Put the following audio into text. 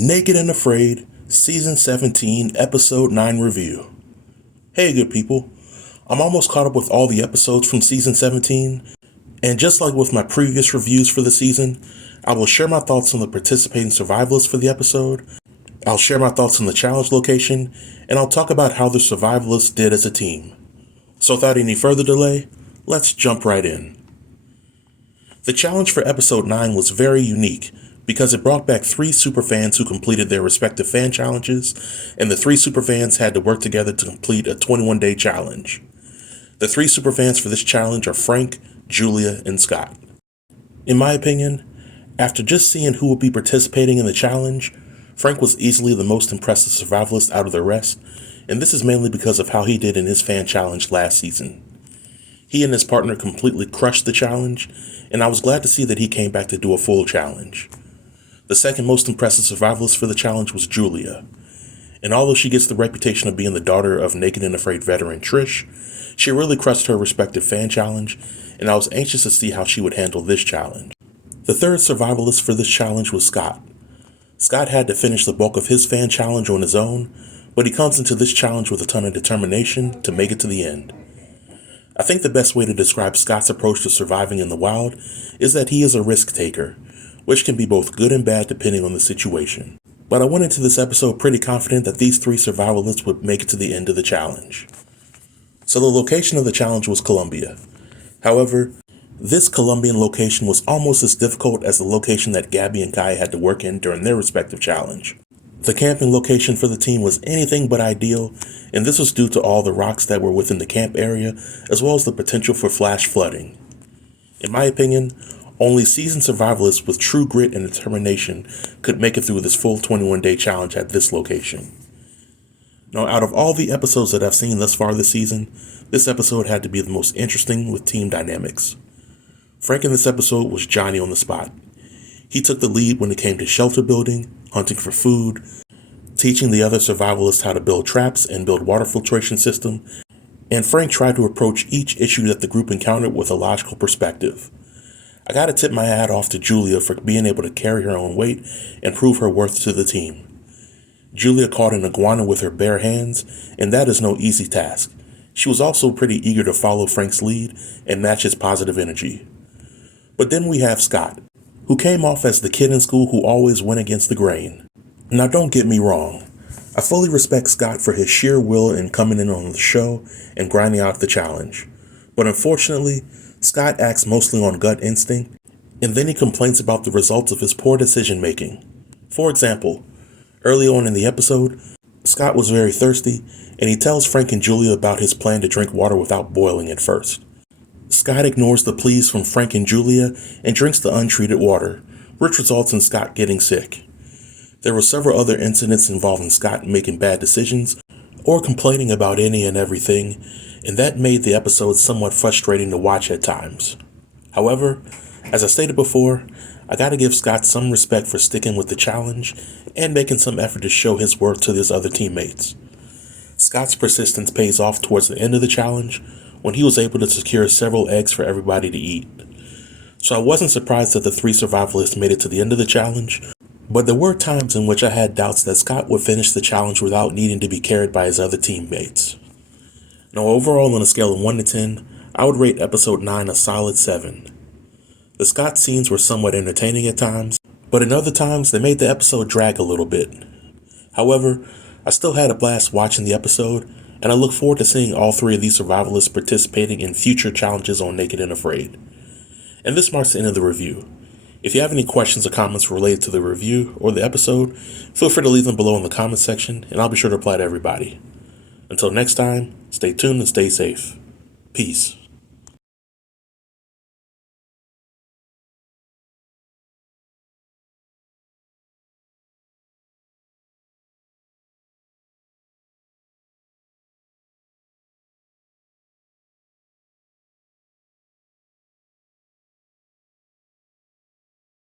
Naked and Afraid, Season 17, Episode 9 Review. Hey good people, I'm almost caught up with all the episodes from Season 17, and just like with my previous reviews for the season, I will share my thoughts on the participating survivalists for the episode, I'll share my thoughts on the challenge location, and I'll talk about how the survivalists did as a team. So without any further delay, let's jump right in. The challenge for Episode 9 was very unique, because it brought back 3 superfans who completed their respective fan challenges, and the 3 superfans had to work together to complete a 21-day challenge. The 3 superfans for this challenge are Frank, Julia, and Scott. In my opinion, after just seeing who would be participating in the challenge, Frank was easily the most impressive survivalist out of the rest, and this is mainly because of how he did in his fan challenge last season. He and his partner completely crushed the challenge, and I was glad to see that he came back to do a full challenge. The second most impressive survivalist for the challenge was Julia. And although she gets the reputation of being the daughter of Naked and Afraid veteran Trish, she really crushed her respective fan challenge, and I was anxious to see how she would handle this challenge. The third survivalist for this challenge was Scott. Scott had to finish the bulk of his fan challenge on his own, but he comes into this challenge with a ton of determination to make it to the end. I think the best way to describe Scott's approach to surviving in the wild is that he is a risk taker, which can be both good and bad depending on the situation. But I went into this episode pretty confident that these 3 survivalists would make it to the end of the challenge. So the location of the challenge was Colombia. However, this Colombian location was almost as difficult as the location that Gabby and Kai had to work in during their respective challenge. The camping location for the team was anything but ideal, and this was due to all the rocks that were within the camp area, as well as the potential for flash flooding. In my opinion, only seasoned survivalists with true grit and determination could make it through this full 21-day challenge at this location. Now, out of all the episodes that I've seen thus far this season, this episode had to be the most interesting with team dynamics. Frank in this episode was Johnny on the spot. He took the lead when it came to shelter building, hunting for food, teaching the other survivalists how to build traps and build water filtration system, and Frank tried to approach each issue that the group encountered with a logical perspective. I gotta tip my hat off to Julia for being able to carry her own weight and prove her worth to the team. Julia caught an iguana with her bare hands, and that is no easy task. She was also pretty eager to follow Frank's lead and match his positive energy. But then we have Scott, who came off as the kid in school who always went against the grain. Now don't get me wrong, I fully respect Scott for his sheer will in coming in on the show and grinding out the challenge. But unfortunately, Scott acts mostly on gut instinct, and then he complains about the results of his poor decision making. For example, early on in the episode, Scott was very thirsty, and he tells Frank and Julia about his plan to drink water without boiling it first. Scott ignores the pleas from Frank and Julia and drinks the untreated water, which results in Scott getting sick. There were several other incidents involving Scott making bad decisions or complaining about any and everything, and that made the episode somewhat frustrating to watch at times. However, as I stated before, I gotta give Scott some respect for sticking with the challenge and making some effort to show his worth to his other teammates. Scott's persistence pays off towards the end of the challenge when he was able to secure several eggs for everybody to eat. So I wasn't surprised that the 3 survivalists made it to the end of the challenge, but there were times in which I had doubts that Scott would finish the challenge without needing to be carried by his other teammates. Now overall, on a scale of 1 to 10, I would rate episode 9 a solid 7. The Scott scenes were somewhat entertaining at times, but in other times they made the episode drag a little bit. However, I still had a blast watching the episode, and I look forward to seeing all 3 of these survivalists participating in future challenges on Naked and Afraid. And this marks the end of the review. If you have any questions or comments related to the review or the episode, feel free to leave them below in the comments section, and I'll be sure to reply to everybody. Until next time, stay tuned and stay safe. Peace.